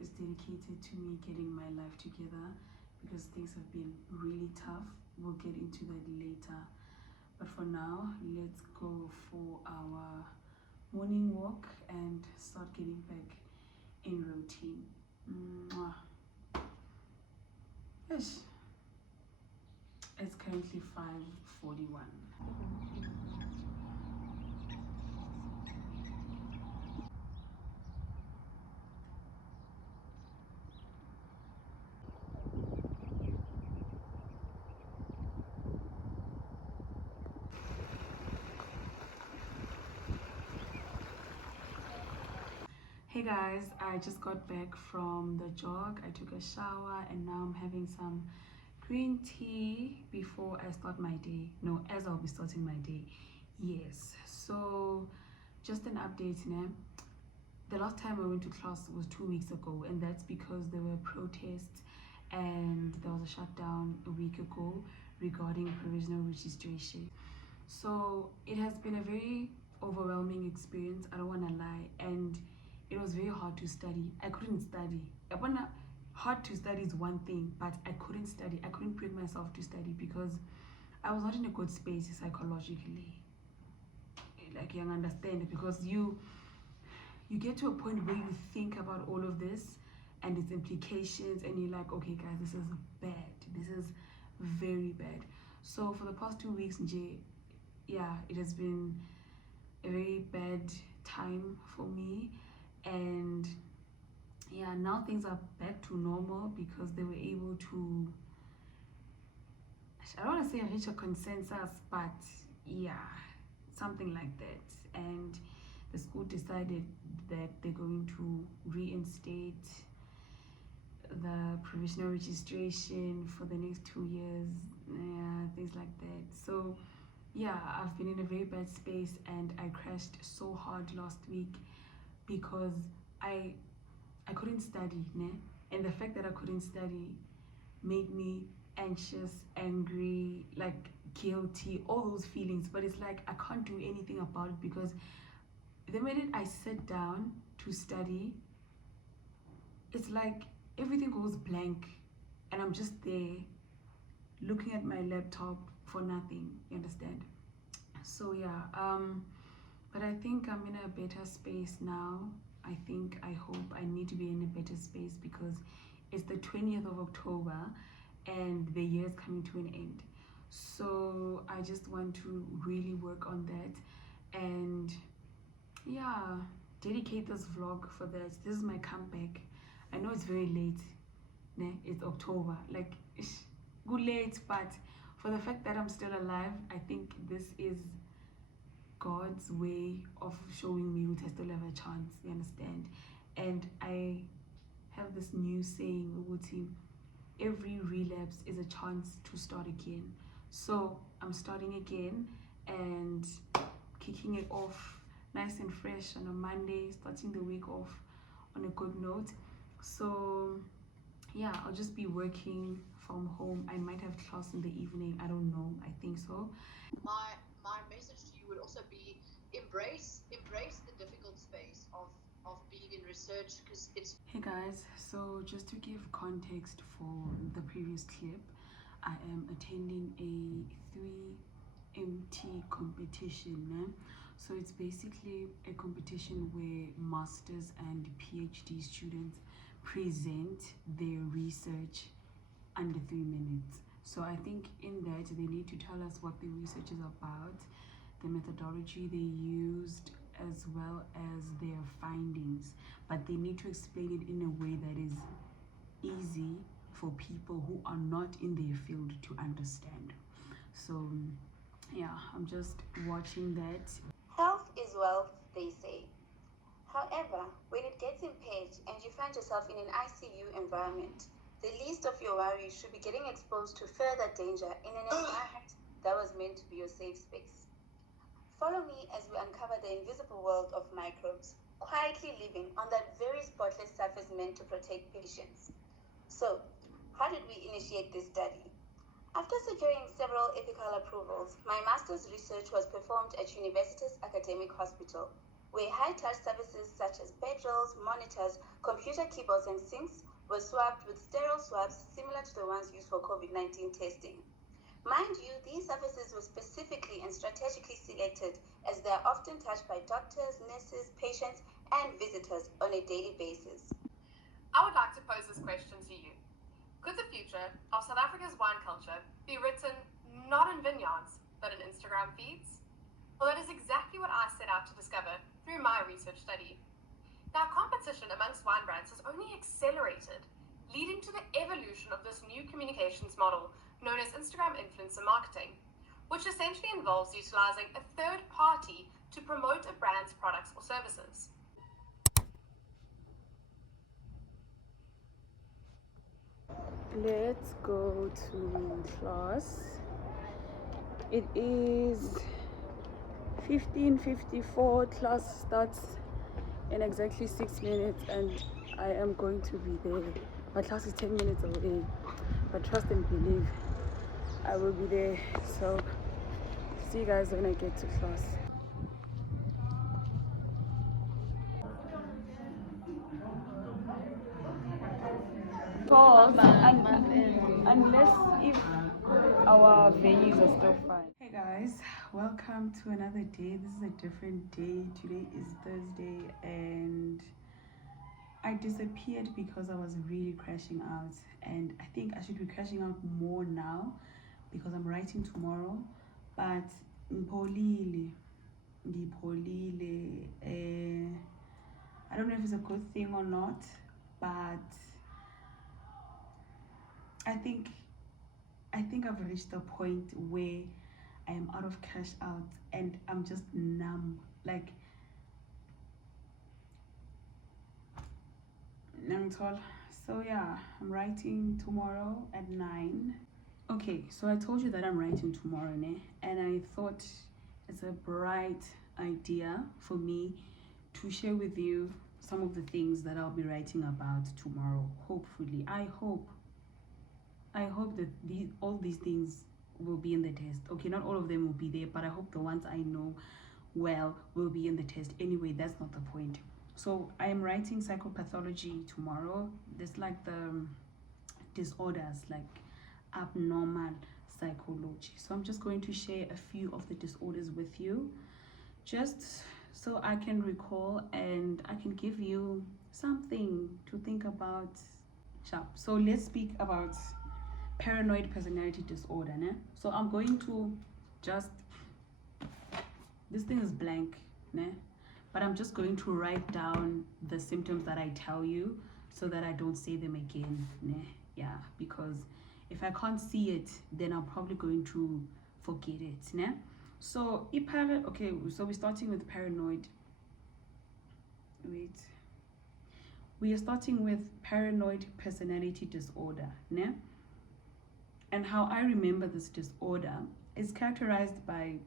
is dedicated to me getting my life together because things have been really tough. We'll get into that later. But for now, let's go for our morning walk and start getting back in routine. Mwah. Yes. It's currently 5:41. Hey guys, I just got back from the jog. I took a shower and now I'm having some green tea before I start my day. No, as I'll be starting my day. Yes, so just an update, the last time I went to class was 2 weeks ago, and that's because there were protests and there was a shutdown a week ago regarding provisional registration. So it has been a very overwhelming experience, I don't want to lie, and it was very hard to study. I couldn't study. Hard to study is one thing, but I couldn't study. I couldn't bring myself to study because I was not in a good space psychologically. Like, you understand, because you get to a point where you think about all of this and its implications, and you're like, okay guys, this is bad. This is very bad. So for the past 2 weeks, yeah, it has been a very bad time for me, and yeah, now things are back to normal because they were able to, I don't want to say reach a consensus, but yeah, something like that. And the school decided that they're going to reinstate the provisional registration for the next 2 years, yeah, things like that. So yeah, I've been in a very bad space, and I crashed so hard last week because I couldn't study, ne? And the fact that I couldn't study made me anxious, angry, like guilty, all those feelings. But it's like I can't do anything about it because the minute I sit down to study, it's like everything goes blank and I'm just there looking at my laptop for nothing, you understand? So yeah, but I think I'm in a better space now. I hope I need to be in a better space because it's the 20th of October and the year is coming to an end. So I just want to really work on that and yeah, dedicate this vlog for that. This is my comeback. I know it's very late, ne? It's October, like good late, but for the fact that I'm still alive, I think this is God's way of showing me that I still have a chance, you understand? And I have this new saying, Uguti, every relapse is a chance to start again. So I'm starting again and kicking it off nice and fresh on a Monday, starting the week off on a good note. So yeah, I'll just be working from home. I might have class in the evening, I don't know, I think so. My message to you would also be embrace the difficult space of being in research, because it's... Hey guys, so just to give context for the previous clip, I am attending a 3MT competition, né? So it's basically a competition where masters and PhD students present their research under 3 minutes. So I think in that they need to tell us what the research is about, the methodology they used, as well as their findings, but they need to explain it in a way that is easy for people who are not in their field to understand. So yeah, I'm just watching that. Health is wealth, they say. However, when it gets impaired and you find yourself in an ICU environment, the least of your worries should be getting exposed to further danger in an environment that was meant to be your safe space. Follow me as we uncover the invisible world of microbes, quietly living on that very spotless surface meant to protect patients. So, how did we initiate this study? After securing several ethical approvals, my master's research was performed at Universitas Academic Hospital, where high-touch services such as bedrolls, monitors, computer keyboards, and sinks were swapped with sterile swabs similar to the ones used for COVID-19 testing. Mind you, these services were specifically and strategically selected as they are often touched by doctors, nurses, patients, and visitors on a daily basis. I would like to pose this question to you. Could the future of South Africa's wine culture be written not in vineyards, but in Instagram feeds? Well, that is exactly what I set out to discover through my research study. Now, competition amongst wine brands has only accelerated, leading to the evolution of this new communications model known as Instagram influencer marketing, which essentially involves utilizing a third party to promote a brand's products or services. Let's go to class. It is 15:54. Class starts in exactly 6 minutes and I am going to be there. My class is 10 minutes away, but trust and believe I will be there. So see you guys when I get to class. Unless if our venues are still fine. Hey guys, welcome to another day. This is a different day. Today is Thursday and I disappeared because I was really crashing out, and I think I should be crashing out more now because I'm writing tomorrow. But ngipholile, I don't know if it's a good thing or not, but I think I've reached a point where I am out of cash out and I'm just numb. Like, so yeah, I'm writing tomorrow at 9. Okay, so I told you that I'm writing tomorrow, né? And I thought it's a bright idea for me to share with you some of the things that I'll be writing about tomorrow. Hopefully, I hope that all these things will be in the test. Okay, not all of them will be there, but I hope the ones I know well will be in the test. Anyway, that's not the point. So I am writing psychopathology tomorrow. There's like the disorders, like abnormal psychology. So I'm just going to share a few of the disorders with you, just so I can recall and I can give you something to think about. So let's speak about paranoid personality disorder, né? So I'm going to just, this thing is blank, né? But I'm just going to write down the symptoms that I tell you so that I don't say them again, né? Yeah, because if I can't see it, then I'm probably going to forget it, né? So okay, so we're starting with paranoid. We are starting with paranoid personality disorder, né? And how I remember this disorder is characterized by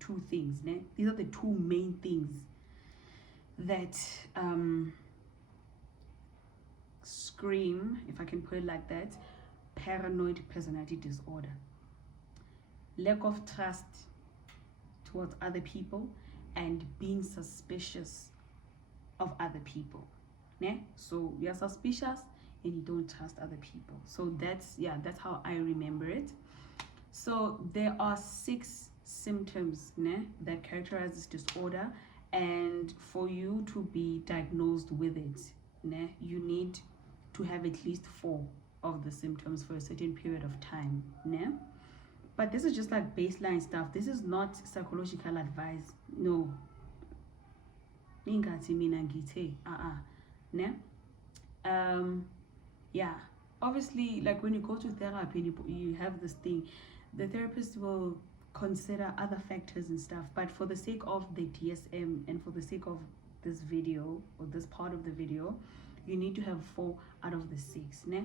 two things, né? These are the two main things that scream, if I can put it like that, paranoid personality disorder. Lack of trust towards other people and being suspicious of other people, né? So you're suspicious and you don't trust other people. So that's how I remember it. So there are 6 symptoms, né, that characterize this disorder, and for you to be diagnosed with it, né, you need to have at least 4 of the symptoms for a certain period of time, né? But this is just like baseline stuff. This is not psychological advice. No. Ne? Yeah, obviously, like when you go to therapy, you have this thing, the therapist will consider other factors and stuff, but for the sake of the DSM and for the sake of this video or this part of the video, you need to have 4 out of the 6, né?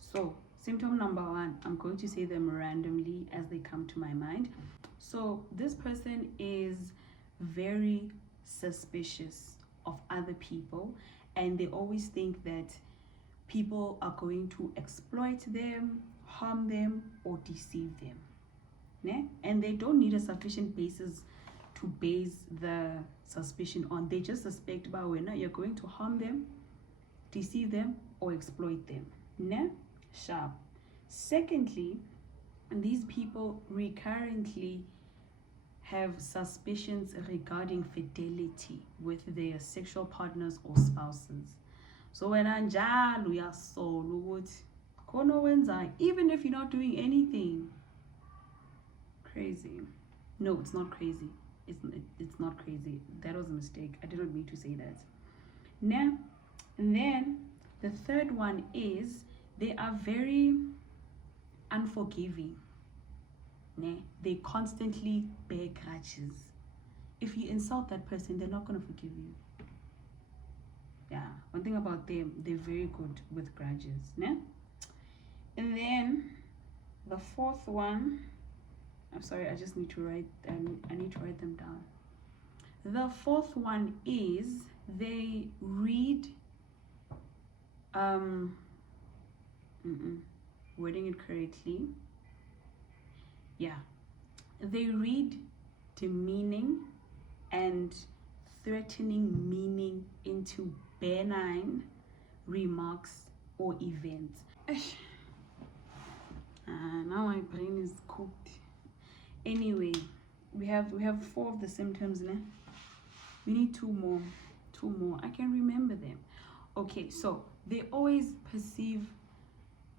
So symptom number 1, I'm going to say them randomly as they come to my mind. So this person is very suspicious of other people, and they always think that people are going to exploit them, harm them, or deceive them, né? And they don't need a sufficient basis to base the suspicion on. They just suspect about whether you're going to harm them, deceive them, or exploit them. Ne? Sharp. Secondly, these people recurrently have suspicions regarding fidelity with their sexual partners or spouses. So when anjalo uyasola ukuthi khona owenzayo, even if you're not doing anything. Crazy. No, it's not crazy. It's not crazy. That was a mistake. I did not mean to say that. Now, and then the third one is they are very unforgiving. They constantly bear grudges. If you insult that person, they're not going to forgive you. Yeah, one thing about them, they're very good with grudges. And then the fourth one, I'm sorry, I just need to write them. I need to write them down. The fourth one is they read wording it correctly. Yeah, they read demeaning and threatening meaning into benign remarks or events. Now my brain is cooked. Anyway, we have 4 of the symptoms. We need 2 more. I can remember them. Okay, so they always perceive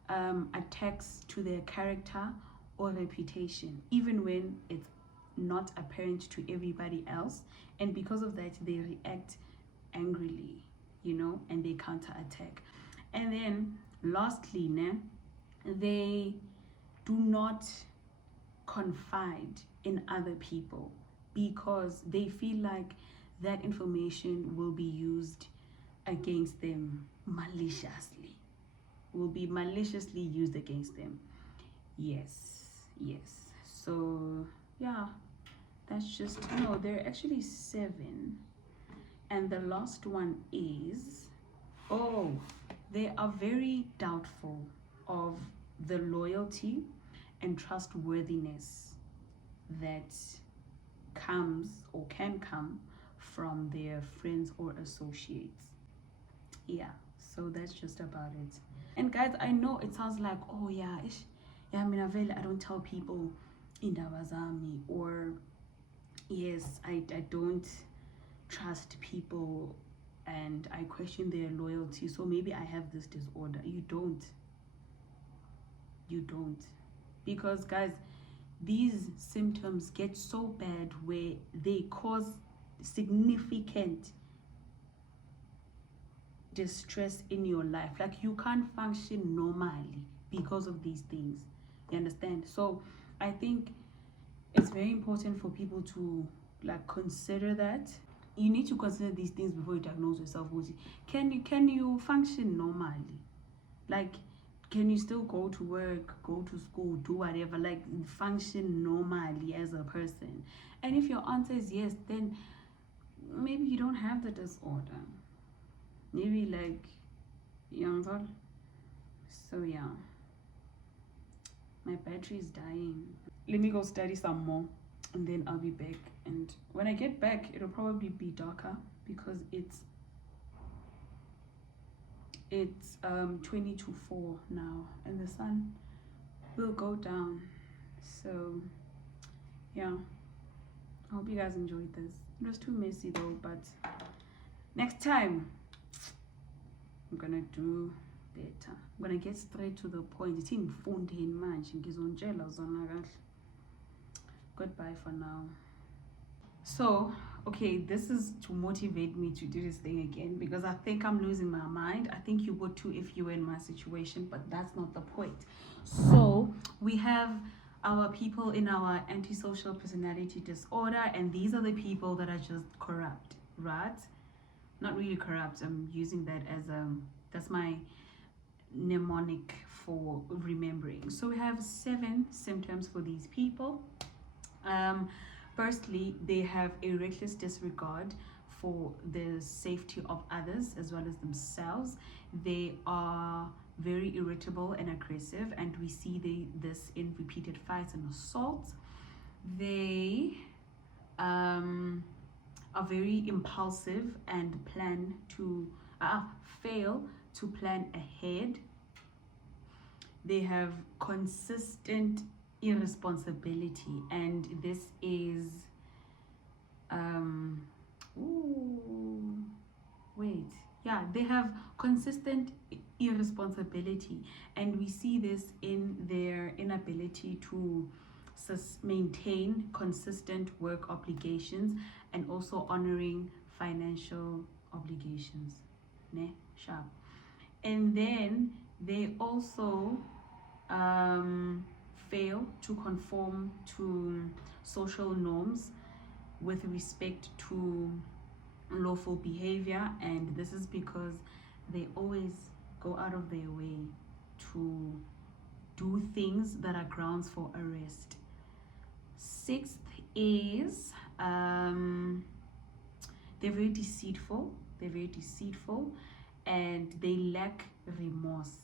attacks to their character or reputation, even when it's not apparent to everybody else, and because of that they react angrily, and they counterattack. And then lastly, they do not confide in other people because they feel like that information will be used against them maliciously, used against them. Yes. So yeah, that's just, there are actually 7. And the last one is, they are very doubtful of the loyalty and trustworthiness that comes or can come from their friends or associates. Yeah, so that's just about it. And guys, I know it sounds like, I don't tell people indaba zami, or yes, I don't trust people and I question their loyalty, so maybe I have this disorder. You don't, because guys, these symptoms get so bad where they cause significant distress in your life. Like, you can't function normally because of these things. You understand? So I think it's very important for people to consider that. You need to consider these things before you diagnose yourself. Can you function normally? Like, can you still go to work, go to school, do whatever, function normally as a person? And if your answer is yes, then maybe you don't have the disorder. Maybe so yeah, my battery is dying. Let me go study some more and then I'll be back. And when I get back, it'll probably be darker because it's 20 to 4 now and the sun will go down. So yeah, I hope you guys enjoyed this. It was too messy though, but next time I'm gonna do better. I'm gonna get straight to the point. It's in Fontaine manje ngizonjela zona kahle. Goodbye for now. So okay, this is to motivate me to do this thing again because I think I'm losing my mind. I think you would too if you were in my situation, but that's not the point. So we have our people in our antisocial personality disorder, and these are the people that are just corrupt, right? Not really corrupt. I'm using that as that's my mnemonic for remembering. So we have 7 symptoms for these people. Firstly, they have a reckless disregard for the safety of others as well as themselves. They are very irritable and aggressive, and we see this in repeated fights and assaults. They are very impulsive and fail to plan ahead. They have consistent irresponsibility, and this is they have consistent irresponsibility, and we see this in their inability to maintain consistent work obligations and also honoring financial obligations. Ne? Sharp. And then they also fail to conform to social norms with respect to lawful behavior, and this is because they always go out of their way to do things that are grounds for arrest. Sixth is they're very deceitful, and they lack remorse,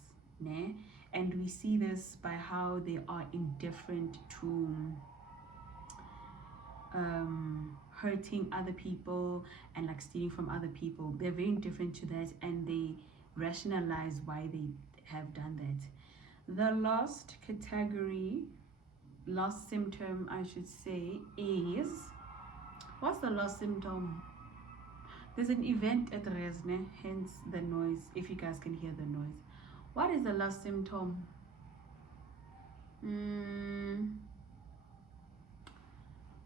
né? And we see this by how they are indifferent to hurting other people and like stealing from other people. They're very indifferent to that, and they rationalize why they have done that. The last symptom I should say is, what's the last symptom? There's an event at Resne, hence the noise, if you guys can hear the noise. What is the last symptom?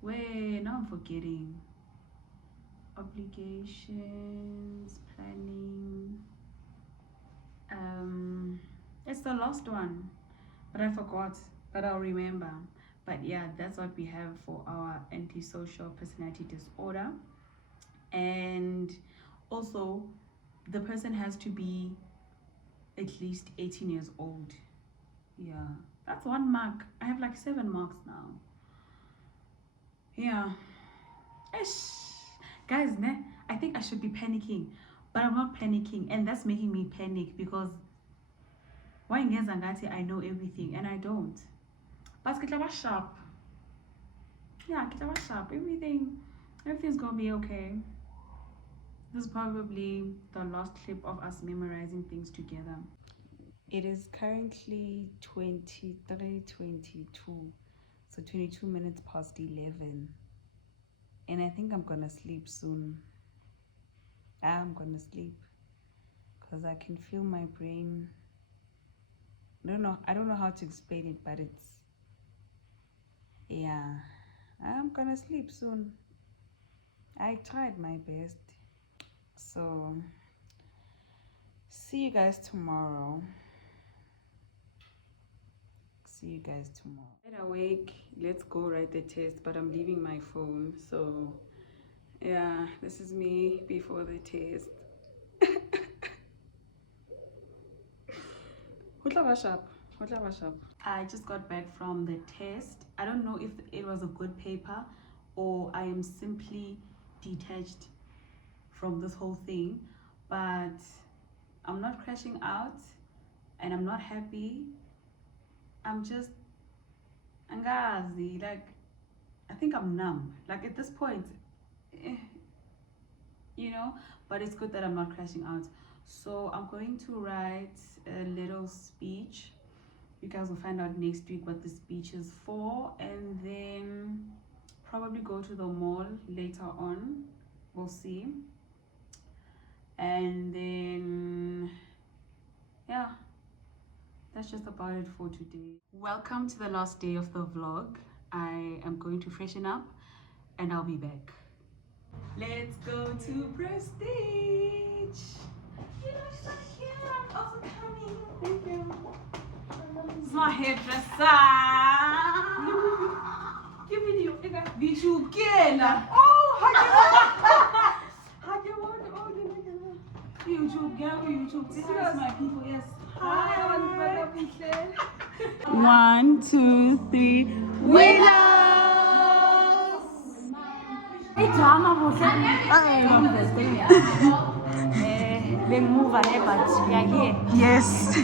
Wait, now I'm forgetting. Obligations, planning. It's the last one, but I forgot, but I'll remember. But yeah, that's what we have for our antisocial personality disorder. And also, the person has to be at least 18 years old. Yeah, that's 1 mark. I have like 7 marks now. Yeah. Guys, I think I should be panicking, but I'm not panicking, and that's making me panic because why I know everything and I don't. But it's sharp. Yeah, it's sharp. Everything's gonna be okay. This is probably the last clip of us memorizing things together. It is currently 23:22, so 22 minutes past 11, and I think I'm gonna sleep soon. I'm gonna sleep because I can feel my brain. I don't know how to explain it, but I'm gonna sleep soon. I tried my best. So see you guys tomorrow. Get awake, let's go write the test, but I'm leaving my phone. So yeah, this is me before the test. I just got back from the test. I don't know if it was a good paper or I am simply detached from this whole thing, but I'm not crashing out and I'm not happy. I'm just angazi, like I think I'm numb, like at this point, but it's good that I'm not crashing out. So I'm going to write a little speech. You guys will find out next week what the speech is for, and then probably go to the mall later on. We'll see. And then yeah, that's just about it for today. Welcome to the last day of the vlog. I am going to freshen up and I'll be back. Let's go to Prestige. You look so cute. I'm also coming. Thank you. This is my hairdresser. Give me your figure. YouTube girl. Oh, YouTube girl. YouTube. This is my people. Yes. Hi. 1, 2, 3. Winners. Yes.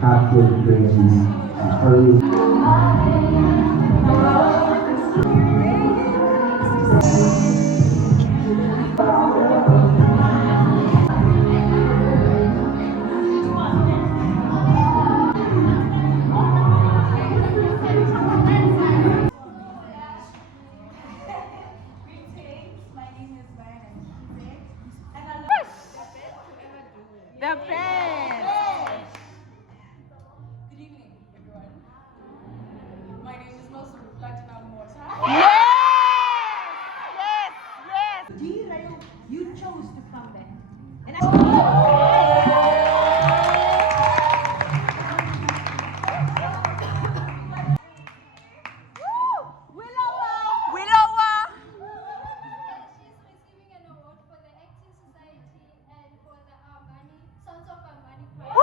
Pathway brings early. The best. Good evening, everyone. My name is Mosul Platinum Mortar. Yes! Yes! Yes! You chose to come there. And Willowa! She's receiving an award for the Acting Society and for the Armani Sons of Armani Choir.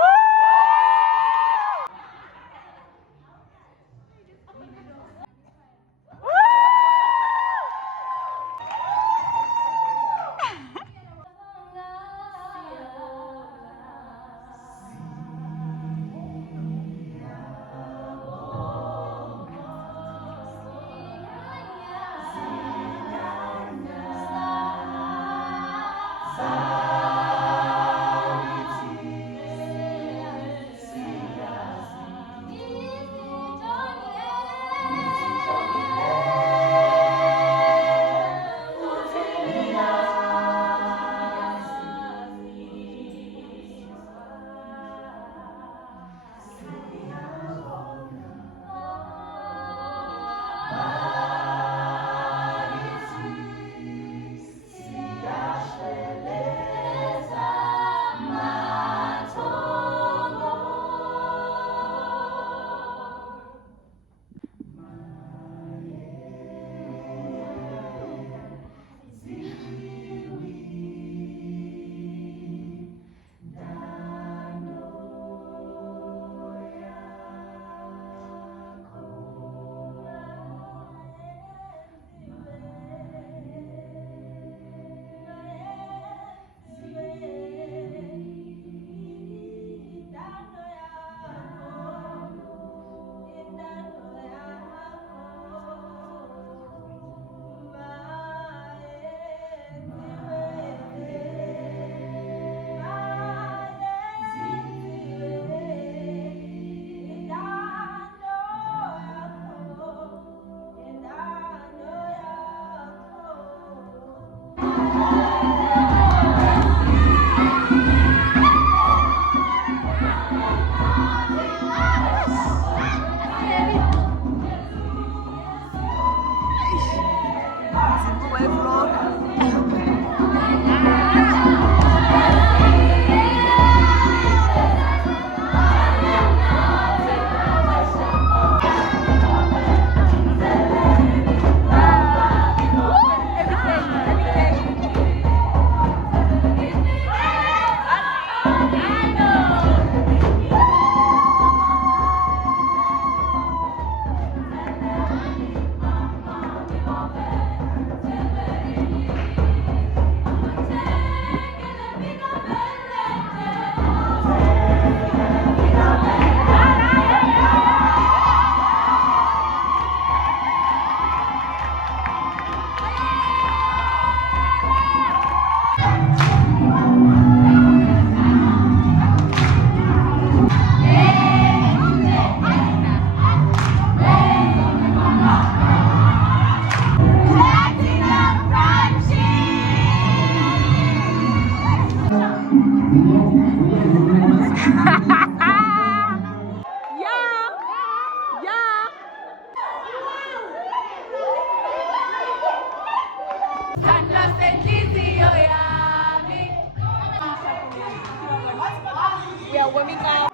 We are warming up.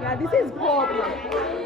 Yeah, this is pop.